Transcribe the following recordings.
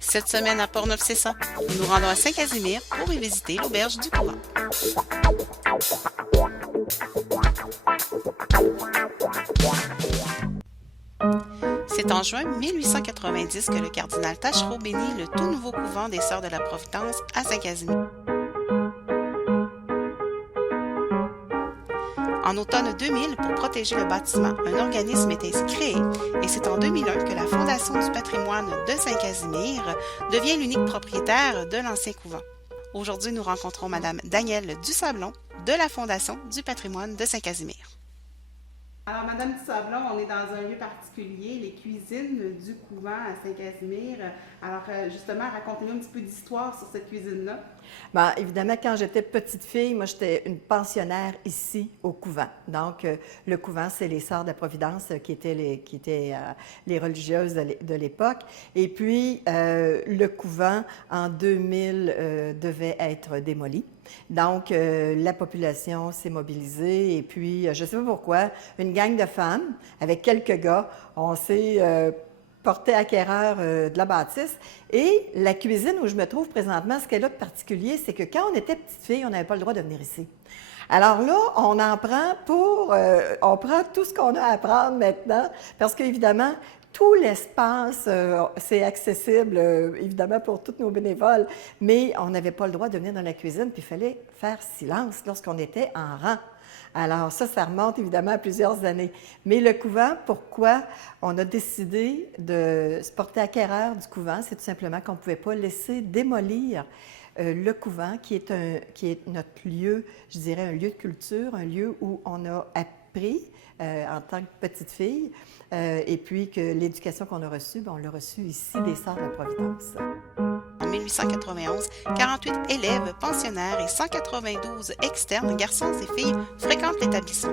Cette semaine à Portneuf-c'est-ça, nous nous rendons à Saint-Casimir pour y visiter l'auberge du couvent. C'est en juin 1890 que le cardinal Taschereau bénit le tout nouveau couvent des Sœurs de la Providence à Saint-Casimir. En automne 2000, pour protéger le bâtiment, un organisme est ainsi créé et c'est en 2001 que la Fondation du patrimoine de Saint-Casimir devient l'unique propriétaire de l'ancien couvent. Aujourd'hui, nous rencontrons Madame Danielle Dusablon de la Fondation du patrimoine de Saint-Casimir. Alors, Madame Dusablon, on est dans un lieu particulier, les cuisines du couvent à Saint-Casimir. Alors, justement, racontez-nous un petit peu d'histoire sur cette cuisine-là. Bien, évidemment, quand j'étais petite fille, moi, j'étais une pensionnaire ici au couvent. Donc, le couvent, c'est les Sœurs de la Providence qui étaient les religieuses de l'époque. Et puis, le couvent, en 2000, devait être démoli. Donc, la population s'est mobilisée et puis, je ne sais pas pourquoi, une gang de femmes, avec quelques gars, on s'est porté acquéreur de la bâtisse. Et la cuisine où je me trouve présentement, ce qu'elle a de particulier, c'est que quand on était petite fille, on n'avait pas le droit de venir ici. Alors là, on en prend on prend tout ce qu'on a à prendre maintenant, parce qu'évidemment, tout l'espace, c'est accessible, évidemment, pour tous nos bénévoles, mais on n'avait pas le droit de venir dans la cuisine, puis il fallait faire silence lorsqu'on était en rang. Alors ça remonte évidemment à plusieurs années. Mais le couvent, pourquoi on a décidé de se porter acquéreur du couvent? C'est tout simplement qu'on ne pouvait pas laisser démolir le couvent, qui est notre lieu, je dirais, un lieu de culture, un lieu où on a appris en tant que petite fille, et puis que l'éducation qu'on a reçue, on l'a reçue ici des Sœurs de la Providence. En 1891, 48 élèves, pensionnaires et 192 externes, garçons et filles, fréquentent l'établissement.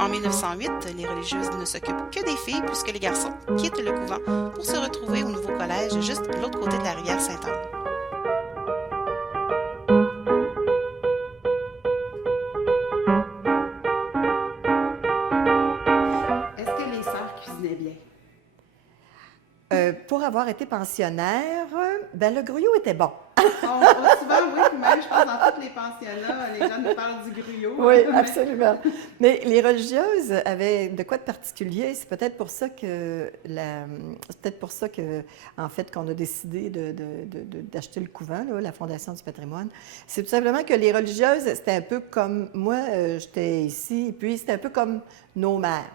En 1908, les religieuses ne s'occupent que des filles puisque les garçons quittent le couvent pour se retrouver au nouveau collège juste de l'autre côté de la rivière Sainte-Anne. Est-ce que les sœurs cuisinaient bien? Pour avoir été pensionnaire, ben le gruyot était bon. Souvent, oui, même je pense dans tous les pensionnats, les gens nous parlent du gruyot. Oui, absolument. Mais les religieuses avaient de quoi de particulier. C'est peut-être pour ça en fait, qu'on a décidé d'acheter le couvent, là, la Fondation du patrimoine. C'est tout simplement que les religieuses, c'était un peu comme moi, j'étais ici, et puis c'était un peu comme nos mères.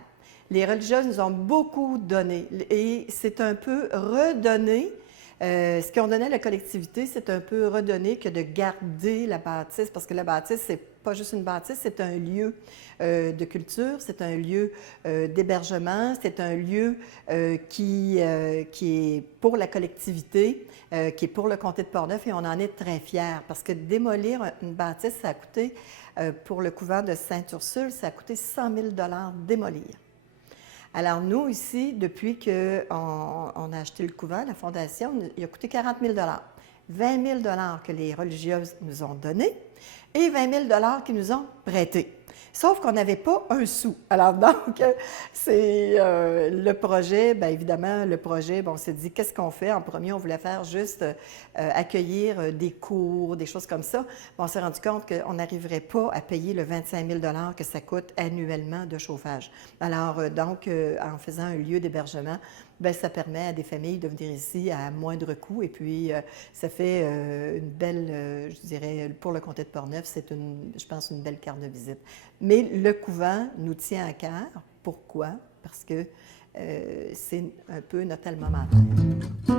Les religieuses nous ont beaucoup donné et c'est un peu redonné. Ce qu'on donnait à la collectivité, c'est un peu redonné que de garder la bâtisse, parce que la bâtisse, c'est pas juste une bâtisse, c'est un lieu de culture, c'est un lieu d'hébergement, c'est un lieu qui est pour la collectivité, qui est pour le comté de Portneuf, et on en est très fiers, parce que démolir une bâtisse, ça a coûté, pour le couvent de Sainte-Ursule, ça a coûté 100 000 $ démolir. Alors, nous, ici, depuis qu'on a acheté le couvent, la Fondation, il a coûté 40 000 $. 20 000 $ que les religieuses nous ont donné et 20 000 $ qu'ils nous ont prêtés. Sauf qu'on n'avait pas un sou. Alors, donc, c'est le projet, bien évidemment, on s'est dit, qu'est-ce qu'on fait? En premier, on voulait faire juste accueillir des cours, des choses comme ça. On s'est rendu compte qu'on n'arriverait pas à payer le 25 000 $ que ça coûte annuellement de chauffage. Alors, en faisant un lieu d'hébergement, bien, ça permet à des familles de venir ici à moindre coût et puis ça fait une belle, je dirais, pour le comté de Portneuf, c'est je pense, une belle carte de visite. Mais le couvent nous tient à cœur. Pourquoi? Parce que c'est un peu notre alma mater.